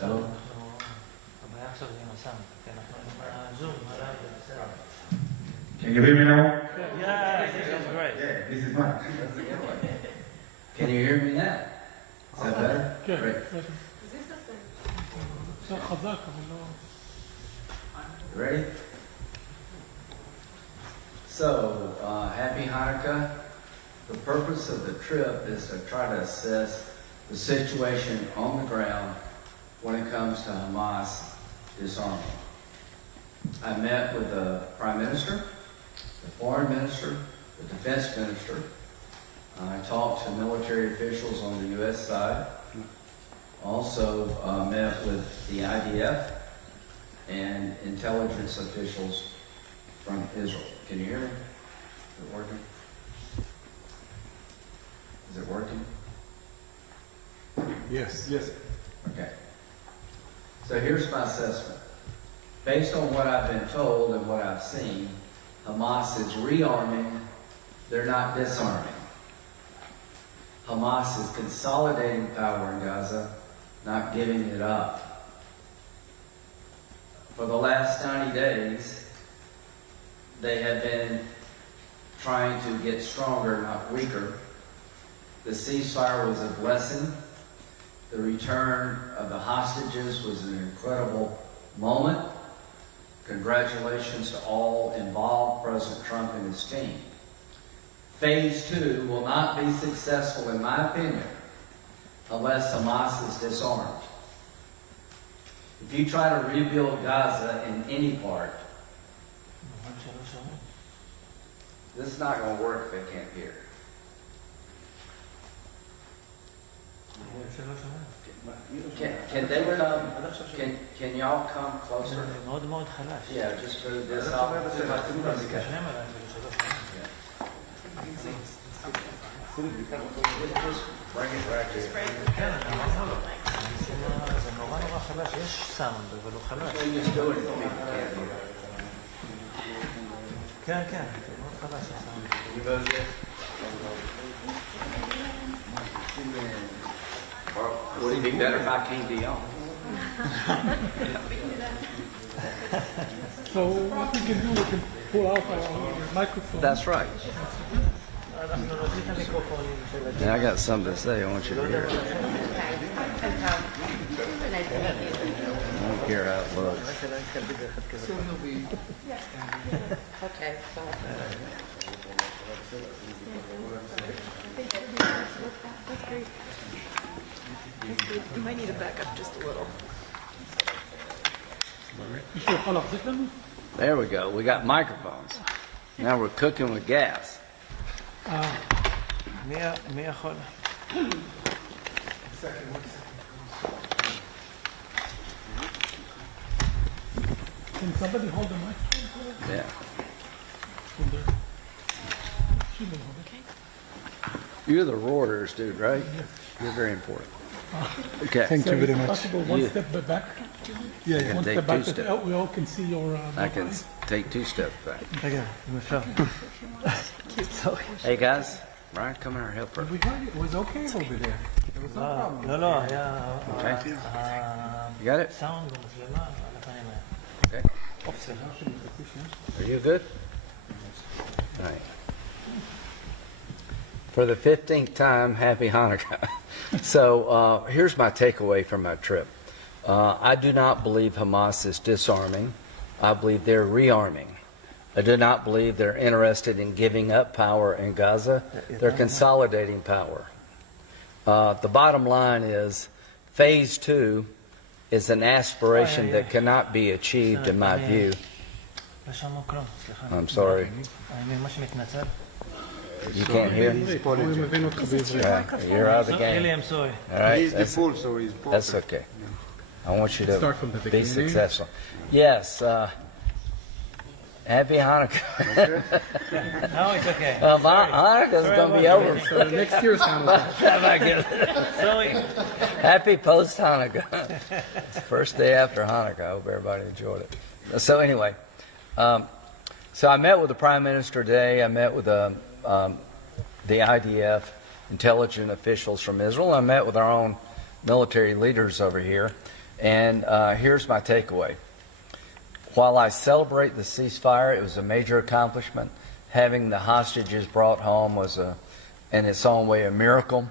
Hello? Can you hear me now? Yeah, this is great. Yeah, this is mine. Can you hear me now? Is that better? Great. Ready? So, happy Hanukkah. The purpose of the trip is to try to assess the situation on the ground when it comes to Hamas disarming. I met with the Prime Minister, the Foreign Minister, the Defense Minister. I talked to military officials on the U.S. side. Also met with the IDF and intelligence officials from Israel. Can you hear me? Is it working? Is it working? Yes. Yes. Okay. So here's my assessment. Based on what I've been told and what I've seen, Hamas is rearming, they're not disarming. Hamas is consolidating power in Gaza, not giving it up. For the last 90 days, they have been trying to get stronger, not weaker. The ceasefire was a blessing. The return of the hostages was an incredible moment. Congratulations to all involved, President Trump and his team. Phase 2 will not be successful, in my opinion, unless Hamas is disarmed. If you try to rebuild Gaza in any part, this is not going to work if they can't hear. Can they come? Can y'all come closer? Yeah, just move this off. Just bring it right here. You just do it if you can't hear. כן, כן, מאוד חלש. You move this. Would it be better if I came to y'all? So what we can do, we can pull out our microphone. That's right. אנחנו נוציא את המיקרופונים של... And I got something to say. I want you to hear it. I don't care how it looks. Okay. That's great. You might need to back up just a little. There we go. We got microphones. Now we're cooking with gas. מי יכול? Can somebody hold the microphone? Yeah. Okay. You're the Reuters dude, right? You're very important. Okay. Thank you very much. Possible one step back? Yeah, can one take step back. two steps. So we all can see your. I can take 2 steps back. רגע, אם אפשר. Hey guys, Ryan, come here, help her. We heard it was okay over there. There was no problem. לא, לא, היה... Okay. You got it? סאונד ומצלמה על הפנים האלה. Okay. Are you good? All right. For the 15th time, happy Hanukkah. So here's my takeaway from my trip. I do not believe Hamas is disarming. I believe they're rearming. I do not believe they're interested in giving up power in Gaza. They're consolidating power. The bottom line is phase 2 is an aspiration that cannot be achieved in my view. I'm sorry. אני ממש מתנצל. You can't hear? Yeah, you're out of the game. Really, I'm sorry. All right, He's the fool, so he's that's okay. I want you to Start from the be beginning. successful. Yes, happy Hanukkah. No, it's okay. Hanukkah's going to be over. So next year's Hanukkah. Sorry. Happy post-Hanukkah. It's the first day after Hanukkah. I hope everybody enjoyed it. So anyway, so I met with the Prime Minister today. I met with the IDF, intelligent officials from Israel. I met with our own military leaders over here. And here's my takeaway. While I celebrate the ceasefire, it was a major accomplishment. Having the hostages brought home was, in its own way, a miracle.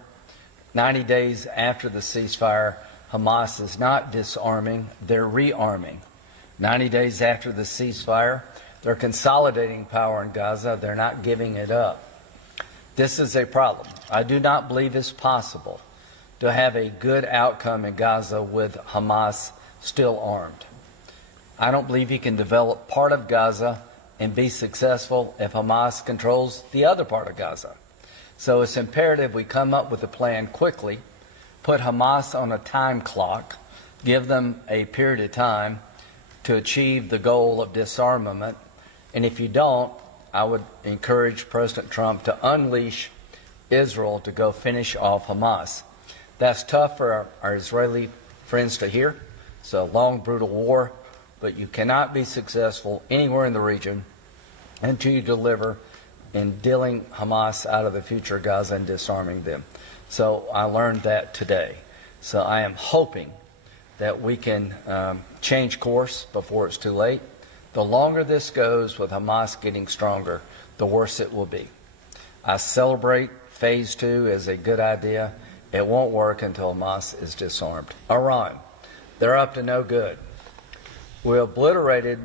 90 days after the ceasefire, Hamas is not disarming, they're rearming. 90 days after the ceasefire, they're consolidating power in Gaza, they're not giving it up. This is a problem. I do not believe it's possible to have a good outcome in Gaza with Hamas still armed. I don't believe you can develop part of Gaza and be successful if Hamas controls the other part of Gaza. So it's imperative we come up with a plan quickly, put Hamas on a time clock, give them a period of time to achieve the goal of disarmament. And if you don't, I would encourage President Trump to unleash Israel to go finish off Hamas. That's tough for our Israeli friends to hear. It's a long, brutal war, but you cannot be successful anywhere in the region until you deliver in dealing Hamas out of the future of Gaza and disarming them. So I learned that today. So I am hoping that we can change course before it's too late. The longer this goes with Hamas getting stronger, the worse it will be. I celebrate phase 2 as a good idea. It won't work until Hamas is disarmed. Iran, they're up to no good. We obliterated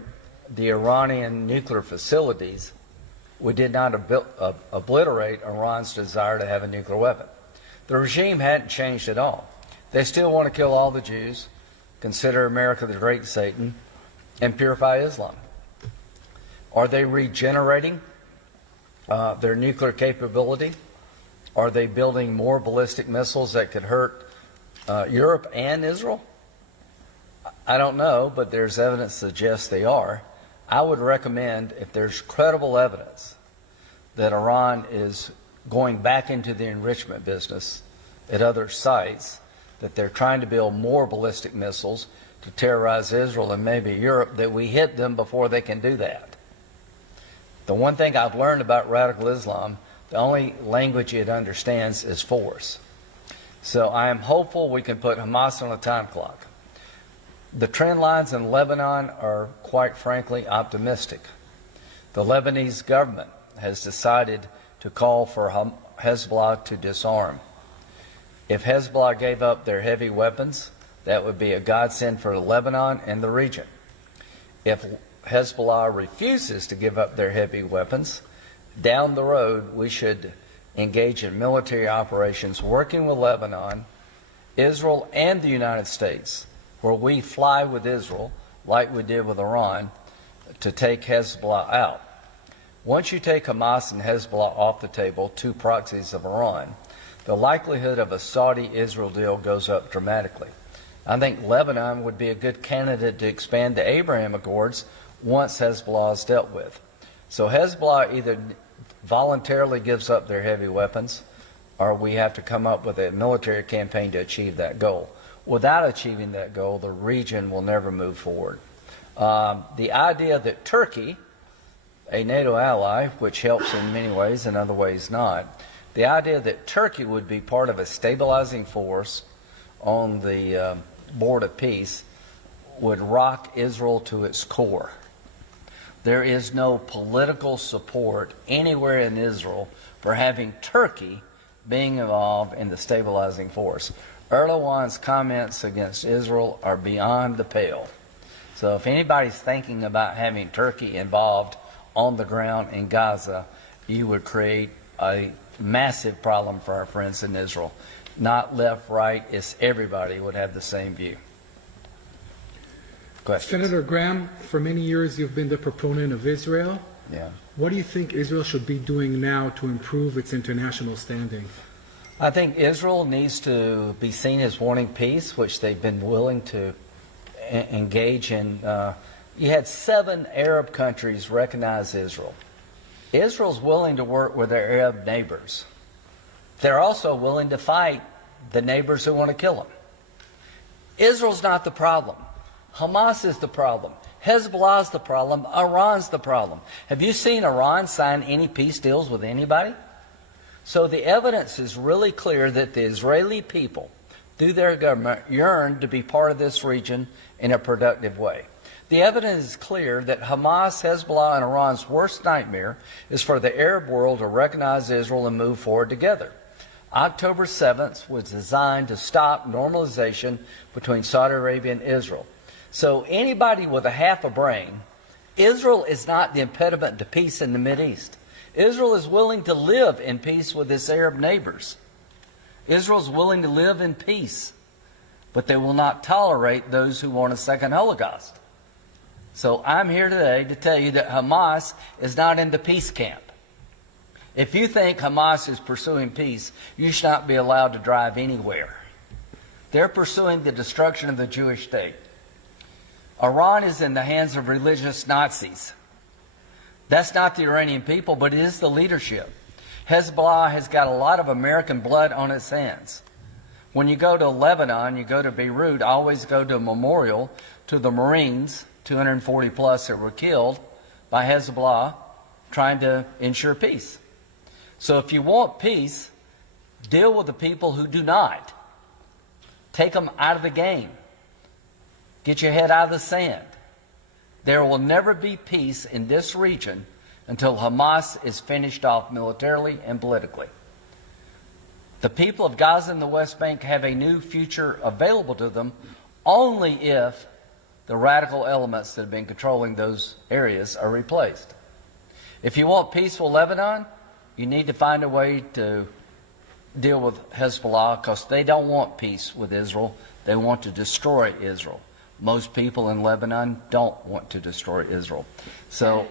the Iranian nuclear facilities. We did not obliterate Iran's desire to have a nuclear weapon. The regime hadn't changed at all. They still want to kill all the Jews, consider America the great Satan, and purify Islam. Are they regenerating their nuclear capability? Are they building more ballistic missiles that could hurt Europe and Israel? I don't know, but there's evidence that suggests they are. I would recommend, if there's credible evidence that Iran is going back into the enrichment business at other sites, that they're trying to build more ballistic missiles to terrorize Israel and maybe Europe, that we hit them before they can do that. The one thing I've learned about radical Islam, the only language it understands is force. So I am hopeful we can put Hamas on a time clock. The trend lines in Lebanon are, quite frankly, optimistic. The Lebanese government has decided to call for Hezbollah to disarm. If Hezbollah gave up their heavy weapons, that would be a godsend for Lebanon and the region. If Hezbollah refuses to give up their heavy weapons, down the road we should engage in military operations working with Lebanon, Israel, and the United States, where we fly with Israel, like we did with Iran, to take Hezbollah out. Once you take Hamas and Hezbollah off the table, two proxies of Iran, the likelihood of a Saudi-Israel deal goes up dramatically. I think Lebanon would be a good candidate to expand the Abraham Accords once Hezbollah is dealt with. So Hezbollah either voluntarily gives up their heavy weapons, or we have to come up with a military campaign to achieve that goal. Without achieving that goal, the region will never move forward. The idea that Turkey, a NATO ally, which helps in many ways, in other ways not, the idea that Turkey would be part of a stabilizing force on the board of peace would rock Israel to its core. There is no political support anywhere in Israel for having Turkey being involved in the stabilizing force. Erdogan's comments against Israel are beyond the pale. So if anybody's thinking about having Turkey involved on the ground in Gaza, you would create a massive problem for our friends in Israel. Not left, right, it's everybody would have the same view. Questions? Senator Graham, for many years you've been the proponent of Israel. Yeah. What do you think Israel should be doing now to improve its international standing? I think Israel needs to be seen as wanting peace, which they've been willing to engage in. You had 7 Arab countries recognize Israel. Israel's willing to work with their Arab neighbors. They're also willing to fight the neighbors who want to kill them. Israel's not the problem. Hamas is the problem. Hezbollah's the problem. Iran's the problem. Have you seen Iran sign any peace deals with anybody? So the evidence is really clear that the Israeli people, through their government, yearn to be part of this region in a productive way. The evidence is clear that Hamas, Hezbollah, and Iran's worst nightmare is for the Arab world to recognize Israel and move forward together. October 7th was designed to stop normalization between Saudi Arabia and Israel. So anybody with a half a brain, Israel is not the impediment to peace in the Mideast. Israel is willing to live in peace with its Arab neighbors. Israel is willing to live in peace, but they will not tolerate those who want a second Holocaust. So I'm here today to tell you that Hamas is not in the peace camp. If you think Hamas is pursuing peace, you should not be allowed to drive anywhere. They're pursuing the destruction of the Jewish state. Iran is in the hands of religious Nazis. That's not the Iranian people, but it is the leadership. Hezbollah has got a lot of American blood on its hands. When you go to Lebanon, you go to Beirut, I always go to a memorial to the Marines, 240 plus that were killed by Hezbollah trying to ensure peace. So if you want peace, deal with the people who do not. Take them out of the game. Get your head out of the sand. There will never be peace in this region until Hamas is finished off militarily and politically. The people of Gaza and the West Bank have a new future available to them only if the radical elements that have been controlling those areas are replaced. If you want peaceful Lebanon, you need to find a way to deal with Hezbollah, because they don't want peace with Israel. They want to destroy Israel. Most people in Lebanon don't want to destroy Israel. So,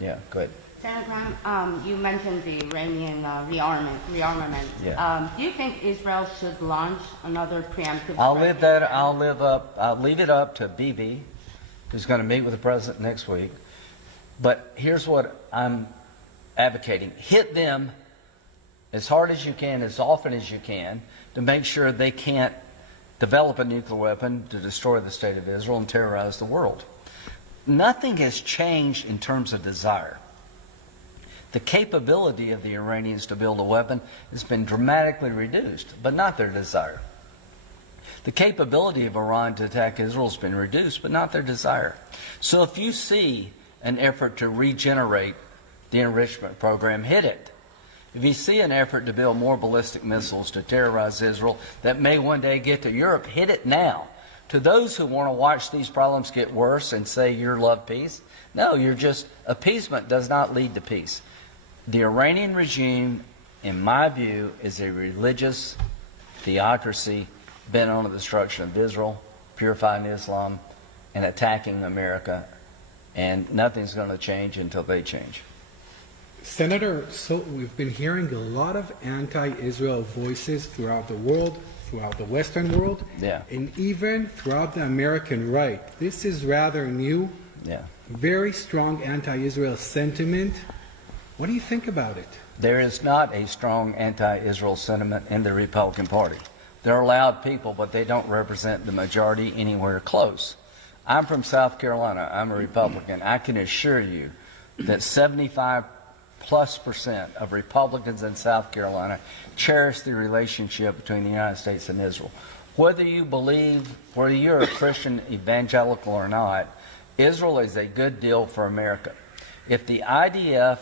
yeah, go ahead. Senator Graham, you mentioned the Iranian rearmament. Yeah. Do you think Israel should launch another preemptive? I'll leave it up to Bibi, who's going to meet with the president next week. But here's what I'm advocating. Hit them as hard as you can, as often as you can, to make sure they can't develop a nuclear weapon to destroy the state of Israel and terrorize the world. Nothing has changed in terms of desire. The capability of the Iranians to build a weapon has been dramatically reduced, but not their desire. The capability of Iran to attack Israel has been reduced, but not their desire. So if you see an effort to regenerate the enrichment program, hit it. If you see an effort to build more ballistic missiles to terrorize Israel that may one day get to Europe, hit it now. To those who want to watch these problems get worse and say you love peace, no, appeasement does not lead to peace. The Iranian regime, in my view, is a religious theocracy bent on the destruction of Israel, purifying Islam, and attacking America. And nothing's going to change until they change. Senator, so we've been hearing a lot of anti-Israel voices throughout the world, throughout the Western world, Yeah. and even throughout the American right. This is rather new, Yeah. very strong anti-Israel sentiment. What do you think about it? There is not a strong anti-Israel sentiment in the Republican Party. They're loud people, but they don't represent the majority anywhere close. I'm from South Carolina. I'm a Republican. I can assure you that 75+% of Republicans in South Carolina cherish the relationship between the United States and Israel. Whether you're a Christian evangelical or not, Israel is a good deal for America. If the IDF,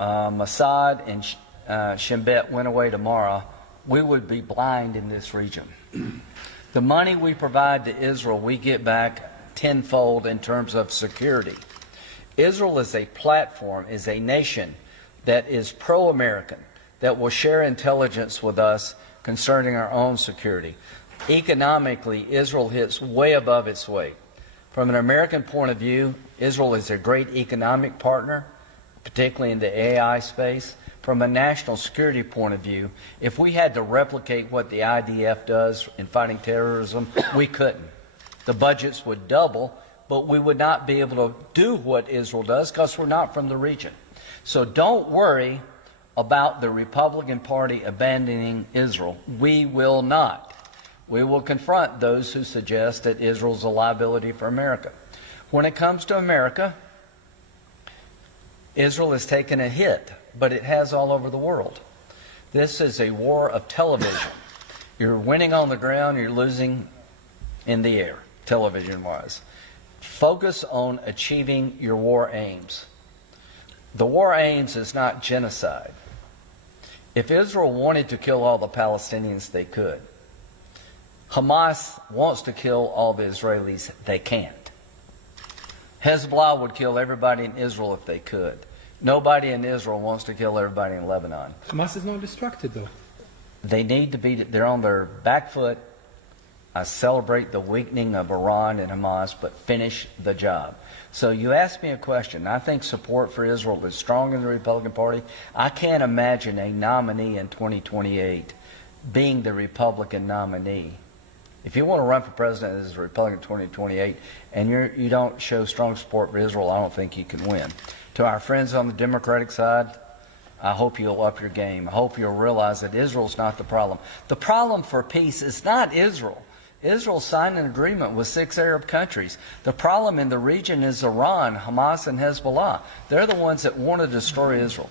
Mossad, and Shin Bet went away tomorrow, we would be blind in this region. The money we provide to Israel, we get back tenfold in terms of security. Israel is a platform, is a nation that is pro-American, that will share intelligence with us concerning our own security. Economically, Israel hits way above its weight. From an American point of view, Israel is a great economic partner, particularly in the AI space. From a national security point of view, if we had to replicate what the IDF does in fighting terrorism, we couldn't. The budgets would double, but we would not be able to do what Israel does because we're not from the region. So don't worry about the Republican Party abandoning Israel. We will not. We will confront those who suggest that Israel's a liability for America. When it comes to America, Israel has taken a hit, but it has all over the world. This is a war of television. You're winning on the ground, you're losing in the air, television-wise. Focus on achieving your war aims. The war aims is not genocide. If Israel wanted to kill all the Palestinians, they could. Hamas wants to kill all the Israelis, they can't. Hezbollah would kill everybody in Israel if they could. Nobody in Israel wants to kill everybody in Lebanon. Hamas is not destructed, though. They need to be, they're on their back foot. I celebrate the weakening of Iran and Hamas, but finish the job. So you asked me a question. I think support for Israel is strong in the Republican Party. I can't imagine a nominee in 2028 being the Republican nominee. If you want to run for president as a Republican in 2028 and you don't show strong support for Israel, I don't think you can win. To our friends on the Democratic side, I hope you'll up your game. I hope you'll realize that Israel's not the problem. The problem for peace is not Israel. Israel signed an agreement with 6 Arab countries. The problem in the region is Iran, Hamas, and Hezbollah. They're the ones that want to destroy Israel.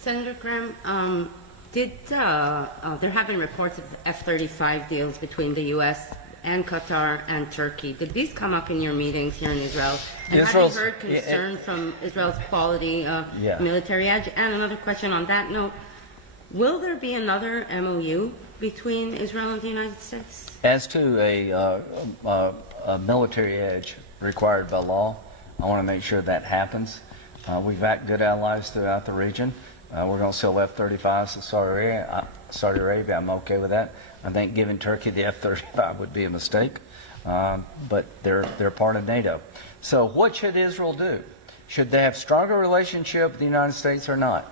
Senator Graham, there have been reports of F-35 deals between the U.S. and Qatar and Turkey. Did these come up in your meetings here in Israel? And have you heard concern from Israel's quality of military edge? And another question on that note, will there be another MOU between Israel and the United States? As to a military edge required by law, I want to make sure that happens. We've got good allies throughout the region. We're going to sell F-35s to Saudi Arabia. I'm okay with that. I think giving Turkey the F-35 would be a mistake, but they're part of NATO. So what should Israel do? Should they have stronger relationship with the United States or not?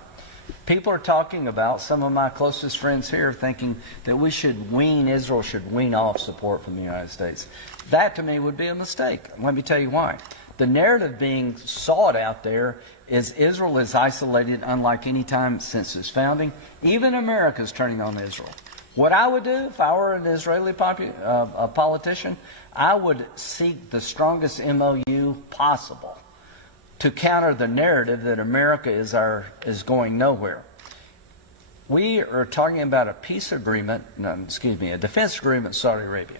People are talking about, some of my closest friends here thinking that Israel should wean off support from the United States. That to me would be a mistake. Let me tell you why. The narrative being sought out there is Israel is isolated unlike any time since its founding. Even America is turning on Israel. What I would do if I were an Israeli politician, I would seek the strongest MOU possible to counter the narrative that America is going nowhere. We are talking about a peace agreement, a defense agreement with Saudi Arabia.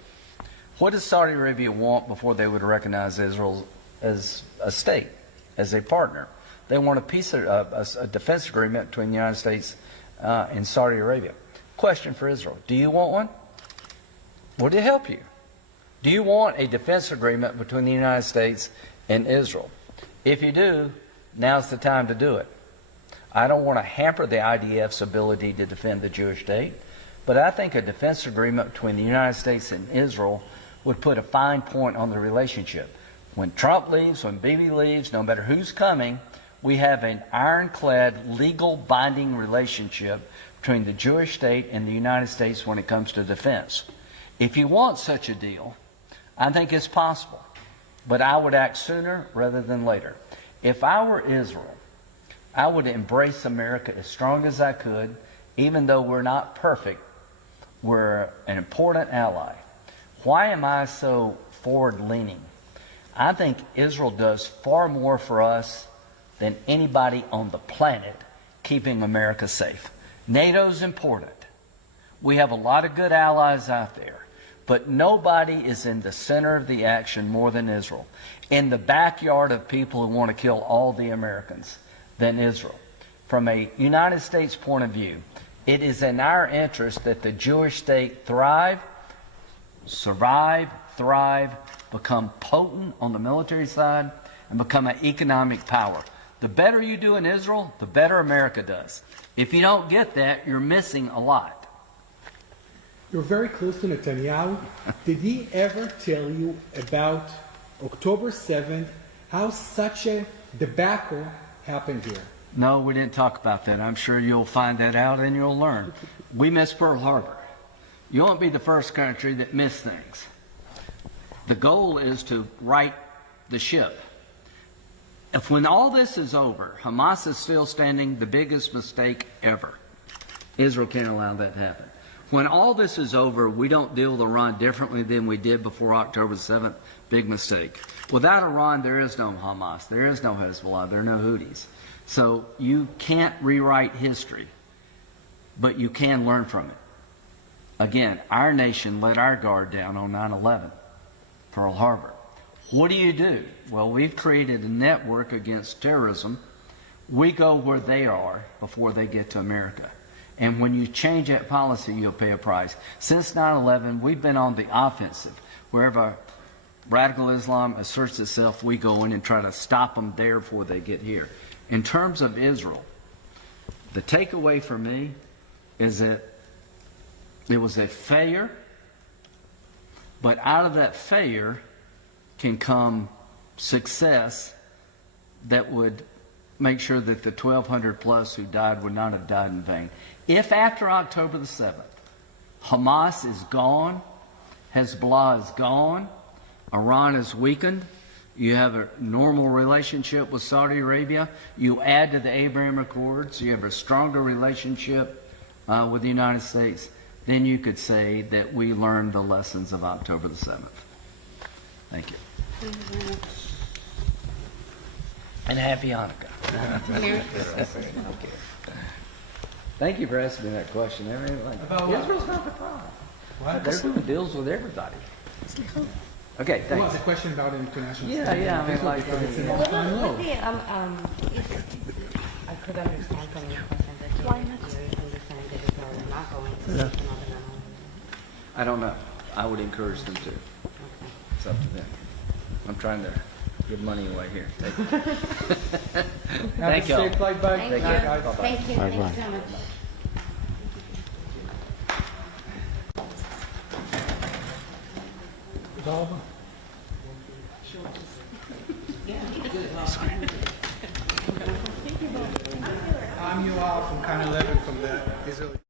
What does Saudi Arabia want before they would recognize Israel as a state, as a partner? They want a defense agreement between the United States and Saudi Arabia. Question for Israel: do you want one? Would it help you? Do you want a defense agreement between the United States and Israel? If you do, now's the time to do it. I don't want to hamper the IDF's ability to defend the Jewish state, but I think a defense agreement between the United States and Israel would put a fine point on the relationship. When Trump leaves, when Bibi leaves, no matter who's coming, we have an ironclad, legal binding relationship between the Jewish state and the United States when it comes to defense. If you want such a deal, I think it's possible. But I would act sooner rather than later. If I were Israel, I would embrace America as strong as I could, even though we're not perfect. We're an important ally. Why am I so forward-leaning? I think Israel does far more for us than anybody on the planet keeping America safe. NATO's important. We have a lot of good allies out there. But nobody is in the center of the action more than Israel. In the backyard of people who want to kill all the Americans than Israel. From a United States point of view, it is in our interest that the Jewish state thrive, survive, thrive, become potent on the military side, and become an economic power. The better you do in Israel, the better America does. If you don't get that, you're missing a lot. You're very close to Netanyahu. Did he ever tell you about October 7th, how such a debacle happened here? No, we didn't talk about that. I'm sure you'll find that out and you'll learn. We missed Pearl Harbor. You won't be the first country that missed things. The goal is to right the ship. If when all this is over, Hamas is still standing, the biggest mistake ever. Israel can't allow that to happen. When all this is over, we don't deal with Iran differently than we did before October 7th. Big mistake. Without Iran, there is no Hamas. There is no Hezbollah. There are no Houthis. So you can't rewrite history, but you can learn from it. Again, our nation let our guard down on 9/11, Pearl Harbor. What do? Well, we've created a network against terrorism. We go where they are before they get to America. And when you change that policy, you'll pay a price. Since 9/11, we've been on the offensive. Wherever radical Islam asserts itself, we go in and try to stop them there before they get here. In terms of Israel, the takeaway for me is that it was a failure, but out of that failure can come success that would make sure that the 1,200 plus who died would not have died in vain. If after October the 7th, Hamas is gone, Hezbollah is gone, Iran is weakened, you have a normal relationship with Saudi Arabia, you add to the Abraham Accords, you have a stronger relationship with the United States, then you could say that we learned the lessons of October the 7th. Thank you. And happy Hanukkah. Thank you for asking me that question. Israel's not the problem. They're doing deals with everybody. Okay, Well, thanks. the question about international Yeah, standards. yeah, I mean, like, It's an Well, all-time low. with the, I could understand from your question that you understand that Israel is not going to another level. I don't know. I would encourage them to. It's up to them. I'm trying to give money away here. Take it. Have Thank a y'all. safe flight back. Thank you. Bye-bye. Thank you. Thank you so much. Dalva. I'm Yoav from Kan 11 from the Israeli.